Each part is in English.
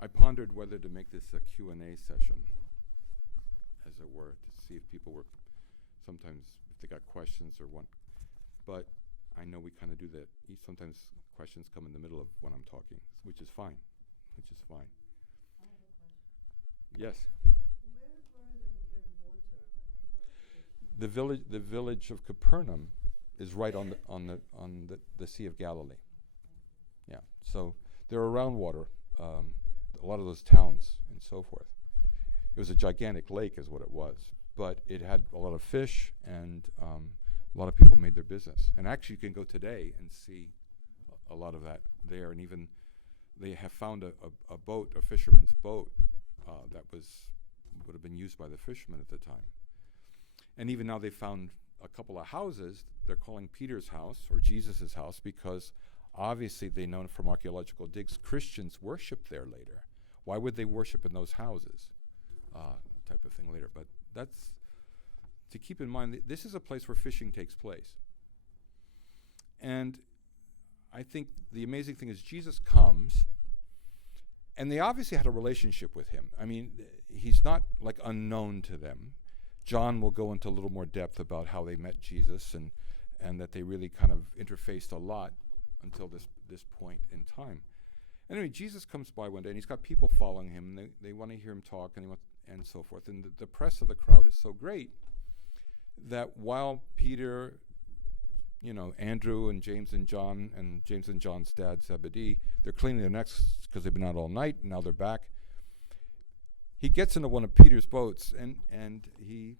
I pondered whether to make this a Q&A session, as it were, to see if people were sometimes, if they got questions or want, but I know we kind of do that. Sometimes questions come in the middle of when I'm talking, which is fine, which is fine. I have a question. Yes. Where were they near water when they were fishing? The village of Capernaum is right on the Sea of Galilee. Yeah, so they're around water, a lot of those towns and so forth. It was a gigantic lake is what it was, but it had a lot of fish, and a lot of people made their business. And actually you can go today and see a lot of that there, and even they have found a boat, a fisherman's boat, that would have been used by the fishermen at the time. And even now they found a couple of houses they're calling Peter's house or Jesus' house, because obviously they know from archaeological digs Christians worshiped there later. Why would they worship in those houses? Type of thing later. But that's to keep in mind. This is a place where fishing takes place. And I think the amazing thing is Jesus comes, and they obviously had a relationship with him. I mean, he's not like unknown to them. John will go into a little more depth about how they met Jesus, and that they really kind of interfaced a lot until this point in time. Anyway, Jesus comes by one day, and he's got people following him, and they want to hear him talk, and so forth. And the press of the crowd is so great that while Peter, Andrew and James and John's dad, Zebedee, they're cleaning their nets because they've been out all night, and now they're back. He gets into one of Peter's boats, and he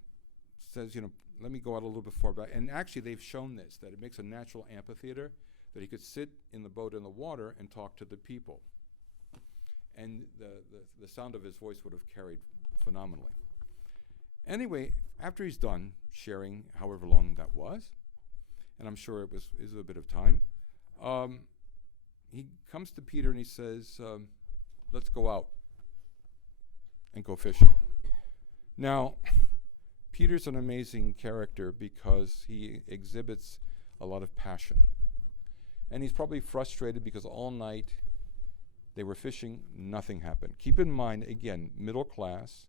says, let me go out a little bit far back. And actually, they've shown this, that it makes a natural amphitheater, that he could sit in the boat in the water and talk to the people. And the sound of his voice would have carried phenomenally. Anyway, after he's done sharing however long that was, and I'm sure it was a bit of time, he comes to Peter and he says, let's go out and go fishing. Now, Peter's an amazing character because he exhibits a lot of passion. And he's probably frustrated because all night they were fishing, nothing happened. Keep in mind, again, middle class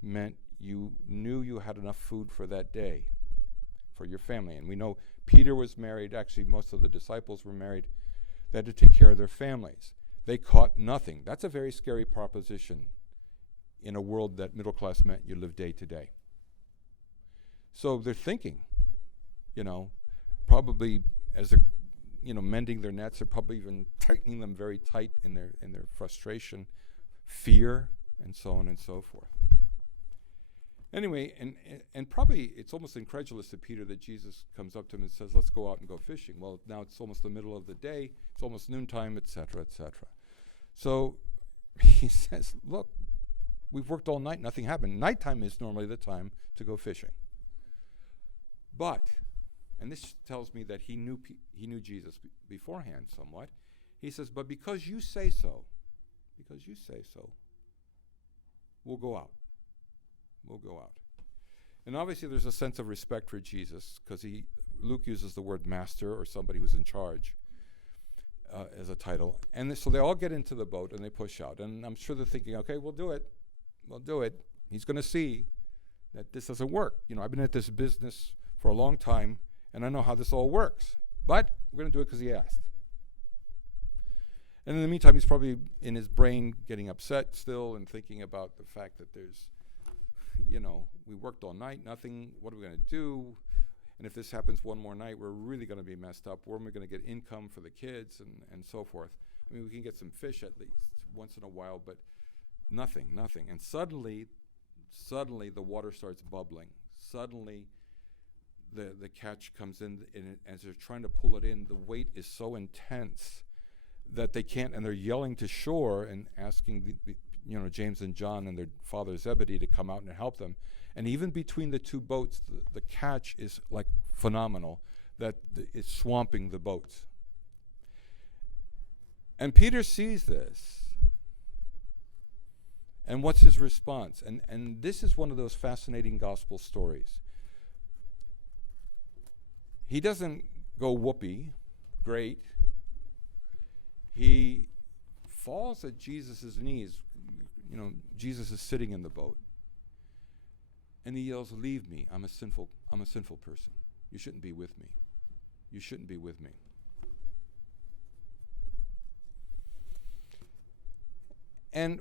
meant you knew you had enough food for that day for your family. And we know Peter was married. Actually, most of the disciples were married. They had to take care of their families. They caught nothing. That's a very scary proposition in a world that middle class meant you live day to day. So they're thinking, probably as they're, mending their nets, they're probably even tightening them very tight in their frustration, fear, and so on and so forth. Anyway, and probably it's almost incredulous to Peter that Jesus comes up to him and says, let's go out and go fishing. Well, now it's almost the middle of the day, it's almost noontime, etc., etc. So he says, look, we've worked all night, nothing happened. Nighttime is normally the time to go fishing. But, and this tells me that he knew Jesus beforehand somewhat. He says, but because you say so, we'll go out. We'll go out. And obviously there's a sense of respect for Jesus because Luke uses the word master or somebody who's in charge as a title. And so they all get into the boat and they push out. And I'm sure they're thinking, okay, we'll do it. He's going to see that this doesn't work. I've been at this business for a long time, and I know how this all works. But we're going to do it because he asked. And in the meantime, he's probably in his brain getting upset still and thinking about the fact that there's, we worked all night, nothing. What are we going to do? And if this happens one more night, we're really going to be messed up. Where am I going to get income for the kids and so forth? I mean, we can get some fish at least once in a while, but nothing. And suddenly the water starts bubbling. Suddenly the catch comes in, and as they're trying to pull it in, the weight is so intense that they can't, and they're yelling to shore and asking James and John and their father Zebedee to come out and help them. And even between the two boats, the catch is like phenomenal, that it's swamping the boats. And Peter sees this. And what's his response? And this is one of those fascinating gospel stories. He doesn't go whoopee, great. He falls at Jesus' knees. Jesus is sitting in the boat. And he yells, "Leave me. I'm a sinful person. You shouldn't be with me. You shouldn't be with me." And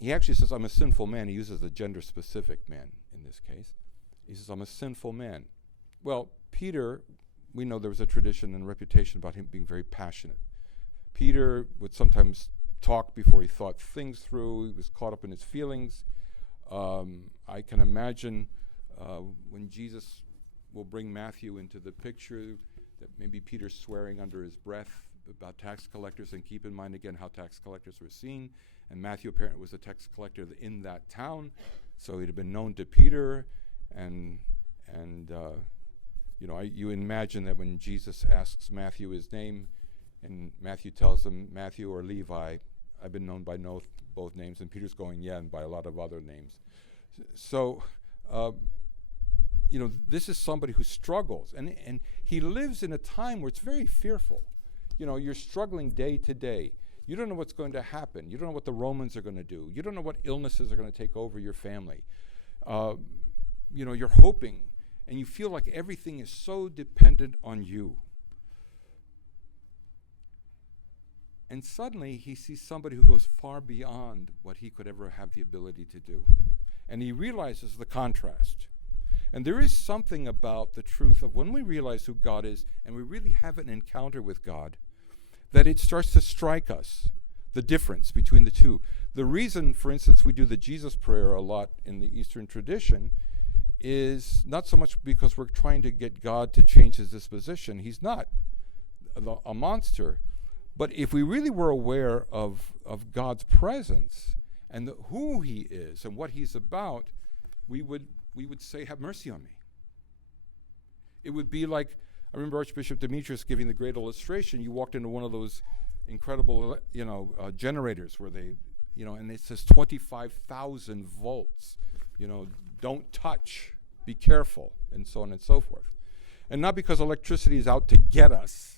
he actually says, "I'm a sinful man." He uses the gender-specific man in this case. He says, "I'm a sinful man." Well, Peter, we know there was a tradition and reputation about him being very passionate. Peter would sometimes talk before he thought things through. He was caught up in his feelings. I can imagine when Jesus will bring Matthew into the picture, that maybe Peter's swearing under his breath about tax collectors, and keep in mind again how tax collectors were seen. And Matthew apparently was a tax collector in that town, so he'd have been known to Peter. You imagine that when Jesus asks Matthew his name, and Matthew tells him, "Matthew or Levi, I've been known by both names," and Peter's going, "Yeah," and by a lot of other names. So, this is somebody who struggles, and he lives in a time where it's very fearful. You're struggling day to day. You don't know what's going to happen. You don't know what the Romans are going to do. You don't know what illnesses are going to take over your family. You're hoping, and you feel like everything is so dependent on you. And suddenly he sees somebody who goes far beyond what he could ever have the ability to do. And he realizes the contrast. And there is something about the truth of when we realize who God is and we really have an encounter with God, that it starts to strike us, the difference between the two. The reason, for instance, we do the Jesus prayer a lot in the Eastern tradition is not so much because we're trying to get God to change his disposition. He's not a monster. But if we really were aware of God's presence and who he is and what he's about, we would say, "Have mercy on me." It would be like, I remember Archbishop Demetrius giving the great illustration. You walked into one of those incredible, generators where they, and it says 25,000 volts. Don't touch, be careful, and so on and so forth. And not because electricity is out to get us,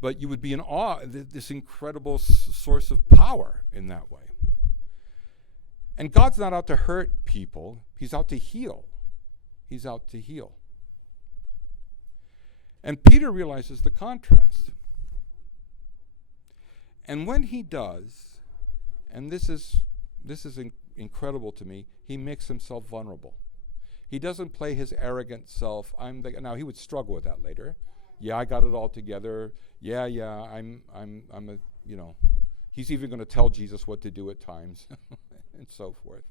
but you would be in awe of this incredible source of power in that way. And God's not out to hurt people. He's out to heal. He's out to heal. And Peter realizes the contrast. And when he does, and this is incredible to me, he makes himself vulnerable. He doesn't play his arrogant self. Now he would struggle with that later. Yeah, I got it all together. Yeah, I'm a, he's even going to tell Jesus what to do at times and so forth.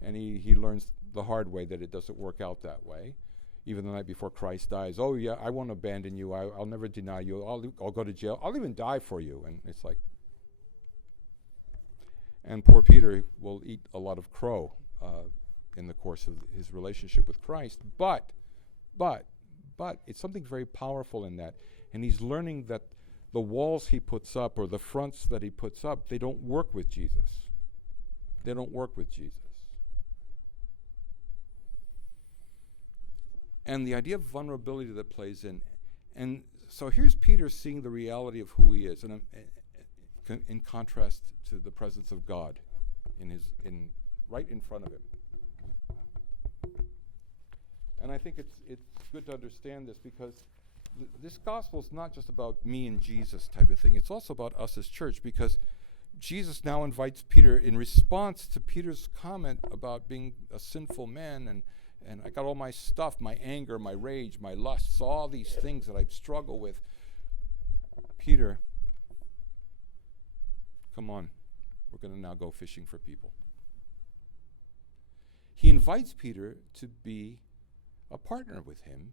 And he learns the hard way that it doesn't work out that way. Even the night before Christ dies, "Oh yeah, I won't abandon you. I'll never deny you. I'll go to jail. I'll even die for you." And it's like, and poor Peter will eat a lot of crow in the course of his relationship with Christ. But it's something very powerful in that. And he's learning that the walls he puts up or the fronts that he puts up, they don't work with Jesus. They don't work with Jesus. And the idea of vulnerability that plays in. And so here's Peter seeing the reality of who he is, and in contrast to the presence of God right in front of him. And I think it's good to understand this because this gospel is not just about me and Jesus type of thing. It's also about us as church, because Jesus now invites Peter in response to Peter's comment about being a sinful man and I got all my stuff, my anger, my rage, my lusts, all these things that I struggle with. Peter, come on, we're going to now go fishing for people. He invites Peter to be a partner with him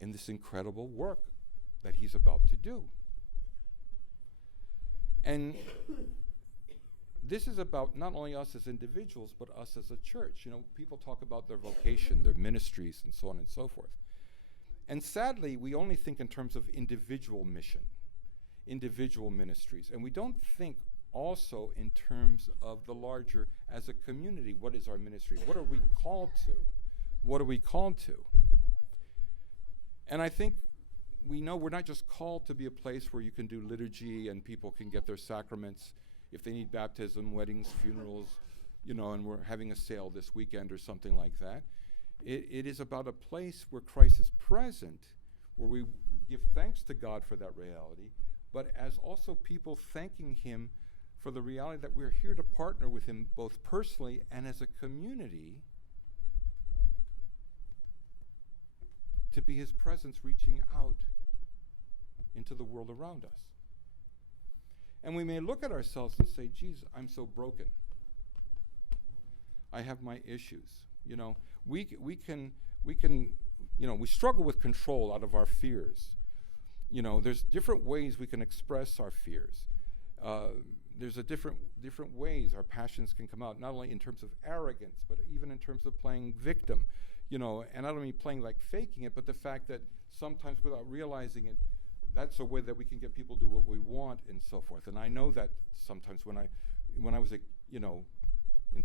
in this incredible work that he's about to do. And this is about not only us as individuals, but us as a church. People talk about their vocation, their ministries, and so on and so forth. And sadly, we only think in terms of individual mission, individual ministries. And we don't think also in terms of the larger, as a community, what is our ministry? What are we called to? What are we called to? And I think we know we're not just called to be a place where you can do liturgy and people can get their sacraments if they need baptism, weddings, funerals, and we're having a sale this weekend or something like that. It is about a place where Christ is present, where we give thanks to God for that reality, but as also people thanking him for the reality that we're here to partner with him both personally and as a community to be his presence reaching out into the world around us. And we may look at ourselves and say, "Jesus, I'm so broken. I have my issues." We struggle with control out of our fears. There's different ways we can express our fears. There's a different ways our passions can come out, not only in terms of arrogance, but even in terms of playing victim. And I don't mean playing like faking it, but the fact that sometimes without realizing it, that's a way that we can get people to do what we want and so forth. And I know that sometimes when I was in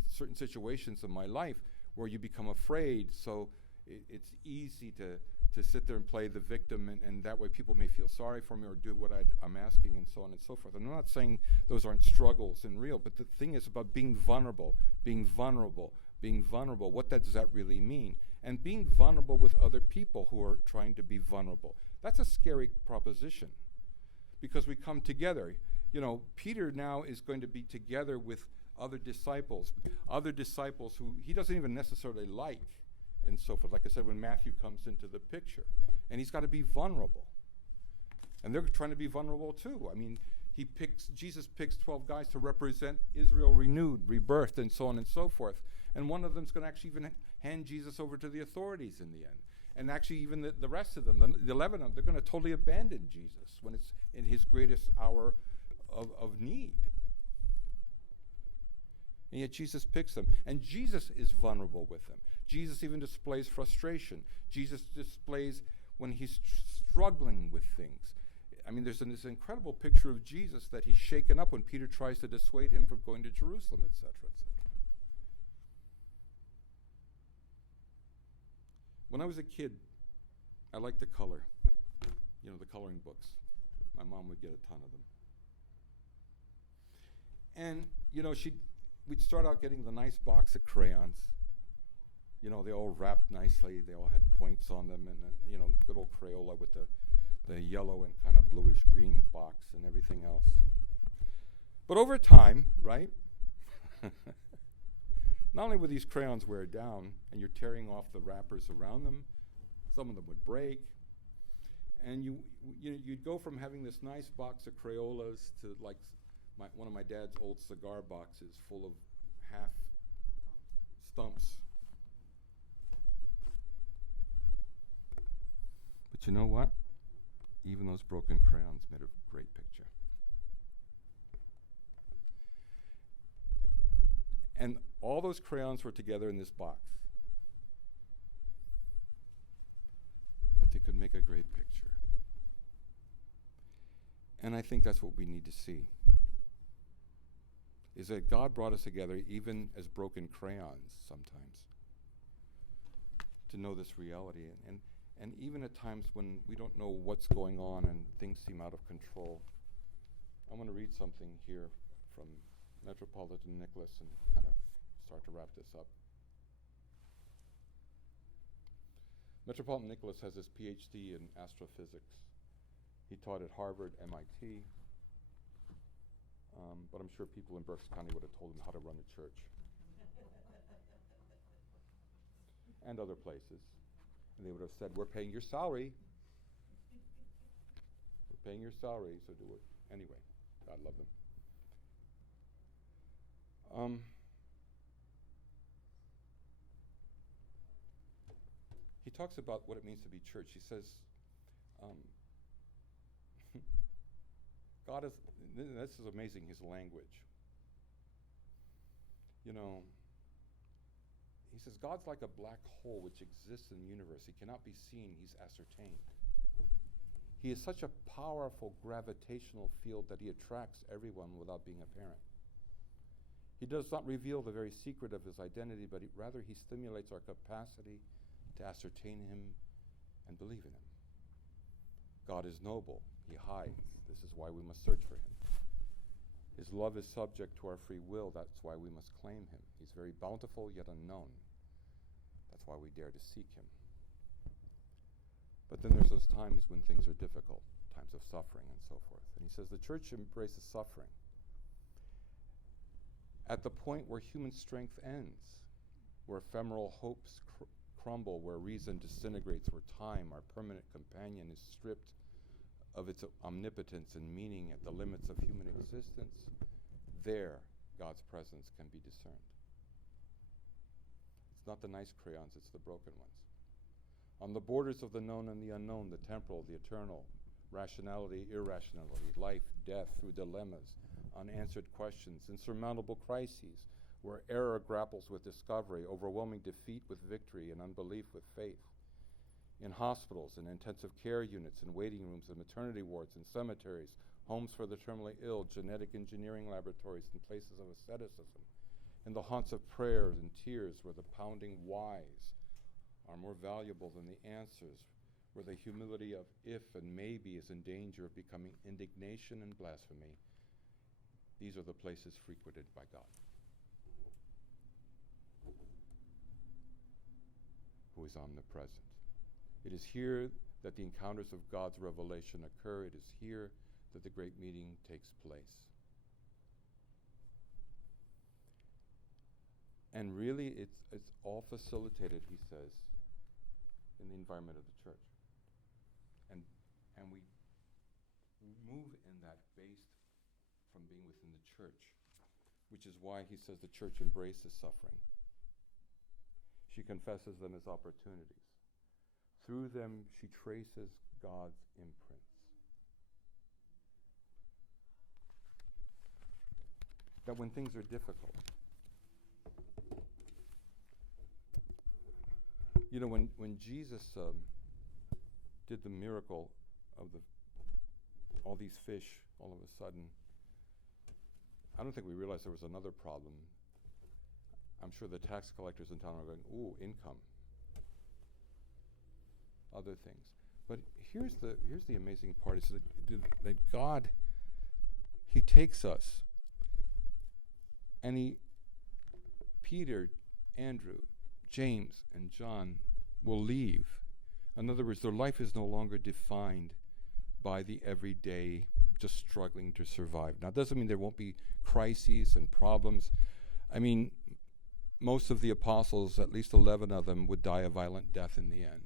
certain situations in my life where you become afraid, so it's easy to sit there and play the victim, and that way people may feel sorry for me or do what I'm asking and so on and so forth. And I'm not saying those aren't struggles and real, but the thing is about being vulnerable. What does that really mean? And being vulnerable with other people who are trying to be vulnerable. That's a scary proposition because we come together. Peter now is going to be together with other disciples who he doesn't even necessarily like and so forth. Like I said, when Matthew comes into the picture, and he's got to be vulnerable. And they're trying to be vulnerable too. I mean, Jesus picks 12 guys to represent Israel renewed, rebirthed, and so on and so forth. And one of them's going to actually even hand Jesus over to the authorities in the end. And actually even the rest of them, the 11 of them, they're going to totally abandon Jesus when it's in his greatest hour of need. And yet Jesus picks them. And Jesus is vulnerable with them. Jesus even displays frustration. Jesus displays when he's struggling with things. I mean, there's this incredible picture of Jesus that he's shaken up when Peter tries to dissuade him from going to Jerusalem, etc., etc. When I was a kid, I liked to color. The coloring books. My mom would get a ton of them. And, we'd start out getting the nice box of crayons. They all wrapped nicely. They all had points on them, and then, good old Crayola with the yellow and kind of bluish green box and everything else. But over time, right, not only would these crayons wear down and you're tearing off the wrappers around them, some of them would break, and you'd go from having this nice box of Crayolas to like one of my dad's old cigar boxes full of half stumps. But you know what? Even those broken crayons made a great picture. And all those crayons were together in this box. But they could make a great picture. And I think that's what we need to see. Is that God brought us together even as broken crayons sometimes to know this reality. And even at times when we don't know what's going on and things seem out of control. I want to read something here from Metropolitan Nicholas and kind of start to wrap this up. Metropolitan Nicholas has his PhD in astrophysics. He taught at Harvard, MIT, but I'm sure people in Berks County would have told him how to run a church. And other places. And they would have said, "We're paying your salary. We're paying your salary, so do it." Anyway, God love them. He talks about what it means to be church. He says, God is, this is amazing, his language. He says, God's like a black hole which exists in the universe. He cannot be seen, he's ascertained. He is such a powerful gravitational field that he attracts everyone without being apparent. He does not reveal the very secret of his identity, but rather he stimulates our capacity to ascertain him and believe in him. God is noble. He hides. This is why we must search for him. His love is subject to our free will. That's why we must claim him. He's very bountiful yet unknown. That's why we dare to seek him. But then there's those times when things are difficult, times of suffering and so forth. And he says the church embraces suffering at the point where human strength ends, where ephemeral hopes crumble, where reason disintegrates, where time, our permanent companion, is stripped of its omnipotence and meaning at the limits of human existence. There, God's presence can be discerned. It's not the nice crayons, it's the broken ones. On the borders of the known and the unknown, the temporal, the eternal, rationality, irrationality, life, death, through dilemmas, unanswered questions, insurmountable crises, where error grapples with discovery, overwhelming defeat with victory, and unbelief with faith. In hospitals, in intensive care units, in waiting rooms, in maternity wards, in cemeteries, homes for the terminally ill, genetic engineering laboratories, and places of asceticism, in the haunts of prayers and tears, where the pounding whys are more valuable than the answers, where the humility of if and maybe is in danger of becoming indignation and blasphemy. These are the places frequented by God, who is omnipresent. It is here that the encounters of God's revelation occur. It is here that the great meeting takes place. And really, it's all facilitated, he says, in the environment of the church. And we move in that based from being within the church, which is why he says the church embraces suffering. She confesses them as opportunities. Through them, she traces God's imprints. That when things are difficult, you know, when Jesus did the miracle of all these fish, all of a sudden, I don't think we realized there was another problem. I'm sure the tax collectors in town are going, ooh, income. Other things. But here's the amazing part, is that God, he takes us, and Peter, Andrew, James, and John will leave. In other words, their life is no longer defined by the everyday just struggling to survive. Now, it doesn't mean there won't be crises and problems. I mean, most of the apostles, at least 11 of them, would die a violent death in the end.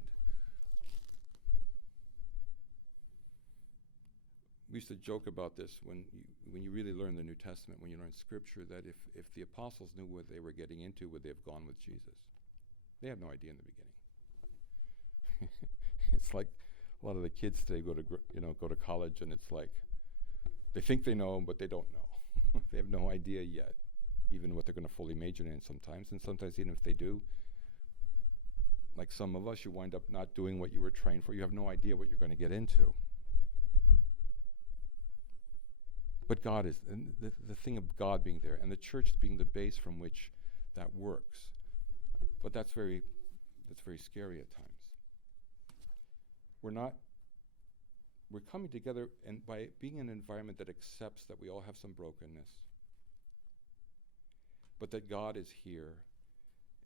We used to joke about this when you really learn the New Testament, when you learn Scripture, that if the apostles knew what they were getting into, would they have gone with Jesus? They had no idea in the beginning. It's like a lot of the kids today go to college, and it's like they think they know, but they don't know. They have no idea yet, even what they're going to fully major in sometimes. And sometimes even if they do, like some of us, you wind up not doing what you were trained for. You have no idea what you're going to get into. But God is, and the thing of God being there, and the church being the base from which that works. But that's very scary at times. We're coming together, and by being in an environment that accepts that we all have some brokenness, but that God is here,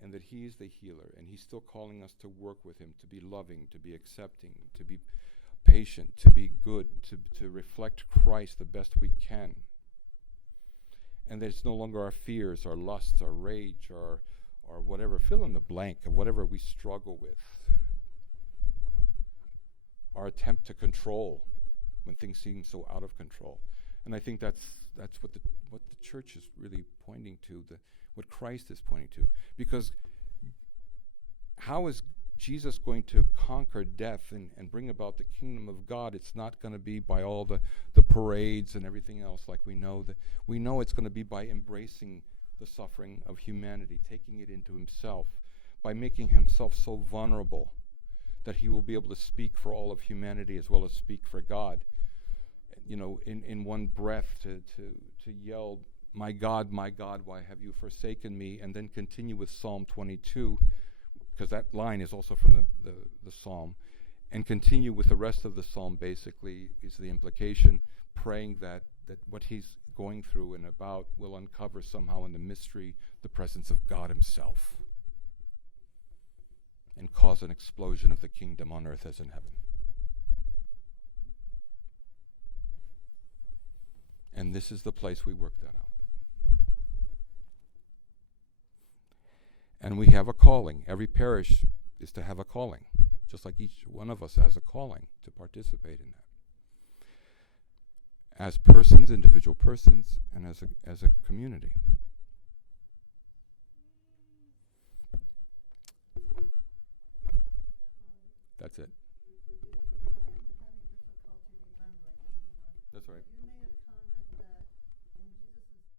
and that he is the healer, and he's still calling us to work with him, to be loving, to be accepting, to be patient, to be good, to reflect Christ the best we can. And that it's no longer our fears, our lusts, our rage, or whatever, fill in the blank of whatever we struggle with. Our attempt to control when things seem so out of control. And I think that's what the church is really pointing to, what Christ is pointing to. Because how is Jesus going to conquer death and bring about the kingdom of God? It's not going to be by all the parades and everything else like we know. We know it's going to be by embracing the suffering of humanity, taking it into himself, by making himself so vulnerable that he will be able to speak for all of humanity as well as speak for God. You know, in one breath to yell, my God, why have you forsaken me? And then continue with Psalm 22, because that line is also from the psalm, and continue with the rest of the psalm. Basically is the implication, praying that what he's going through and about will uncover somehow in the mystery the presence of God himself and cause an explosion of the kingdom on earth as in heaven. And this is the place we work that out. And we have a calling. Every parish is to have a calling, just like each one of us has a calling to participate in that. As persons, individual persons, and as a community. That's it. I am having difficulty remembering. That's all right. You